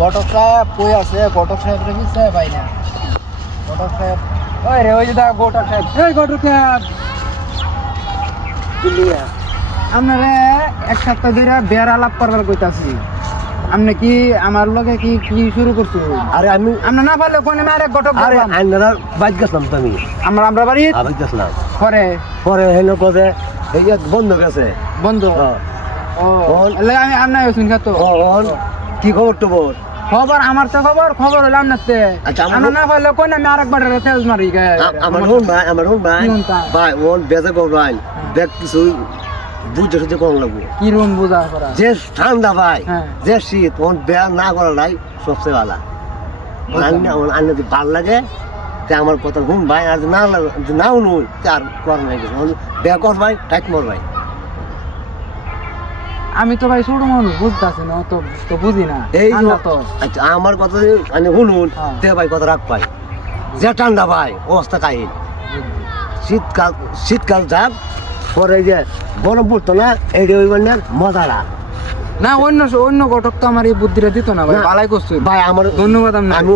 ঘটক সাহেব কই আছে? ঘটক সাহেব রেখেছে ভাই না। ঘটক সাহেব ওই রে, ওই যে দা ঘটক সাহেব। এই ঘটক সাহেব দিল্লিয়া আপনারে এক সপ্তাহ ধরে বের আলাপ করবার কইতাছি। আপনি কি আমার লগে কি কি শুরু করছো? আরে আমি আমরা না পারলে কোনে মারে ঘটক আরে করবাম। আইনারা বাইক গেছিলাম তো আমি আমরা বাড়ি আবার গেছিলাম করে পরে হেন পথে এই যে বন্ধ গেছে বন্ধ। হ্যাঁ। ও বল। এলে আমি আপনার শুনছি তো কখন কি খবর টবর খবর। আমার তো খবর হলাম না তে। আচ্ছা, আমরা না পারলে কোনে আমি আরেকবার তেল মারি আমার হন ভাই কি হন তা? ভাই ওন বেজে করবাই ব্যাগ কিছু বুঝে সুঝে কম লাগবো কি রুম বুঝা করা। যে ঠান্ডা ভাই হ্যাঁ। যে শীত ওন বেয়া না করা নাই সবচেয়ে ভালো আন্না যদি ভাল লাগে তে আমার কথা শুন ভাই আর যদি না লাগে যদি নাও নুই তে আর কর নাই কিছু বেয়া কর ভাই টাইট মর ভাই আমি তো ভাই ছোট মানুষ বুঝতেছি না, তো তো বুঝি না। এই যে ঠান্ডা তো আচ্ছা আমার কথা যদি আমি শুনুন হ্যাঁ। তে ভাই কথা রাখ ভাই যে ঠান্ডা ভাই অবস্থা কাহিল শীতকাল যাক পরে এই যে গরম পড়তো না এই যে ওই মানে মজাটা না, অন্য ঘটক তো আমার এই বুদ্ধিটা দিত না ভাই। না। পালাই করছো ভাই আমার ধন্যবাদ। আমি আমি